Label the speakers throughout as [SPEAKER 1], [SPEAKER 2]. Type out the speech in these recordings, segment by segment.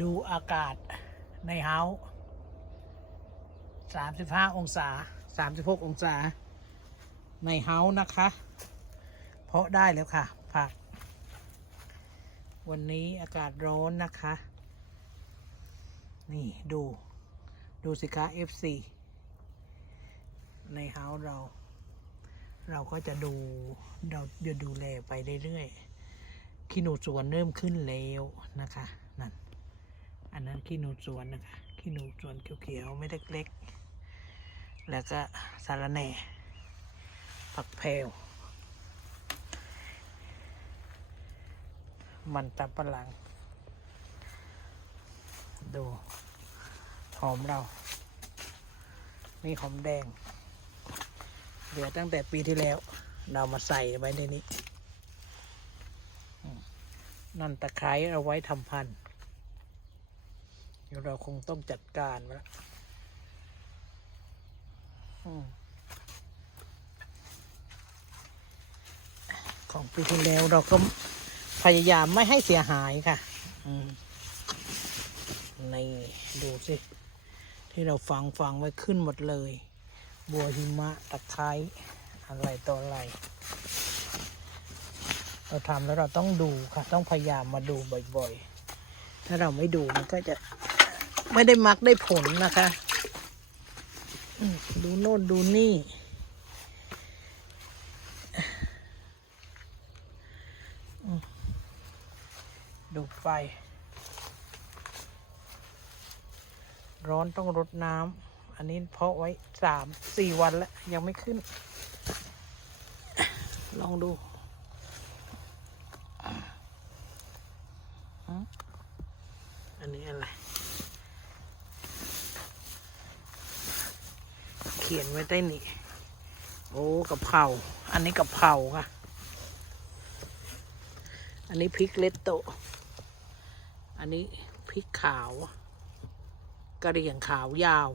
[SPEAKER 1] ดูอากาศในเฮาส์สามสิบห้าองศาสามสิบหกองศา ในเฮาส์นะคะ เพราะได้แล้วค่ะ ผัก วันนี้อากาศร้อนนะคะ นี่ดู ดูสิคะ FC ในเฮาส์เรา เราก็จะดูเราจะดูแลไปเรื่อยๆขี้หนูสวนเริ่มขึ้นแล้วนะคะ นั่น อันนั้นขี้หนูสวนนะคะขี้หนูสวนเขียวๆไม่เล็กๆ แล้วก็สาระแหน่ผักแพรวมันตับปะหลัง ดูหอมเรา นี่หอมแดง เหลือตั้งแต่ปีที่แล้ว เรามาใส่ไว้ในนี้ นั่นตะไคร้เอาไว้ทำพันธุ์ เดี๋ยวเราคงต้องจัดการแล้วอืมของปีที่แล้วเราก็พยายามไม่ให้เสียหายค่ะอืมนี่ดูสิ ที่เราฟังฟังไว้ขึ้นหมดเลย บัวหิมะตะไคร้อะไรต่ออะไร เราทำแล้วเราต้องดูค่ะ ต้องพยายามมาดูบ่อยๆ ถ้าเราไม่ดูมันก็จะ ไม่ได้มักได้ผลนะคะดูโน่นดูนี่ ดูไฟ ร้อนต้องรดน้ำอันนี้เพาะไว้สามสี่วันแล้ว ยังไม่ขึ้น ลองดูอันนี้อะไร ขียนไว้ใต้นี่โอ้กับเพราอันนี้กับเพราค่ะ อันนี้พริกเลตโต อันนี้พริกขาว กระเหรี่ยงขาวยาว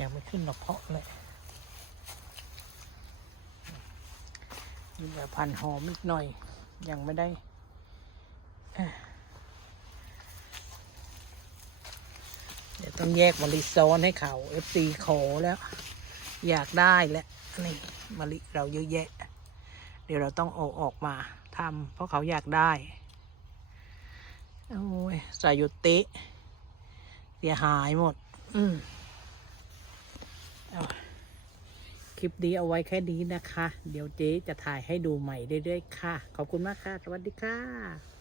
[SPEAKER 1] ยังไม่ขึ้นหรอกเพาะเลยมีแบบพันหอมอีกหน่อย ยังไม่ได้เอ่อเดี๋ยว ต้องแยกมะลิซ้อนให้เขาเอฟซีขอแล้ว อยากได้แล้วนี่มะลิเราเยอะแยะ เดี๋ยวเราต้องเอาออกมาทำเพราะเขาอยากได้โอ้ยส่ยุตะเสียหายหมด อืมเอาคลิปนี้เอาไว้แค่นี้นะคะ เดี๋ยวเจ๊จะถ่ายให้ดูใหม่เรื่อยๆค่ะ ขอบคุณมากค่ะ สวัสดีค่ะ